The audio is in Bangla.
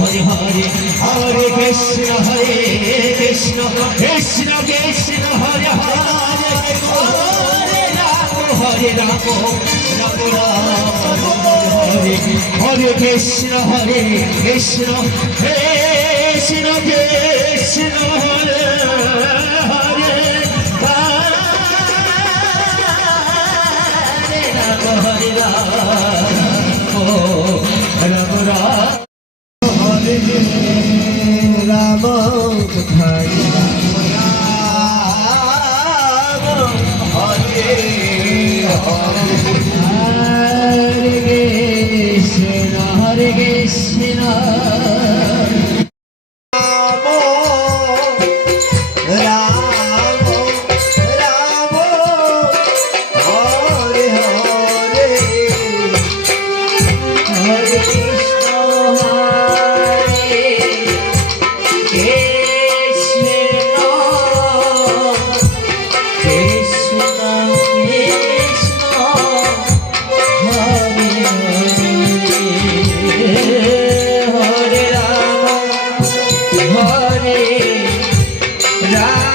হরে হরে হরে কৃষ্ণ হরে কৃষ্ণ কৃষ্ণ কৃষ্ণ হরে হরে হরে রাম হরে রাম রাম রাম হরে হরে কৃষ্ণ হরে Krishna Krishna Krishna Krishna Hare Hare Hare Rama Hare Rama Rama Hare Rama Hare Krishna Hare Krishna রে রা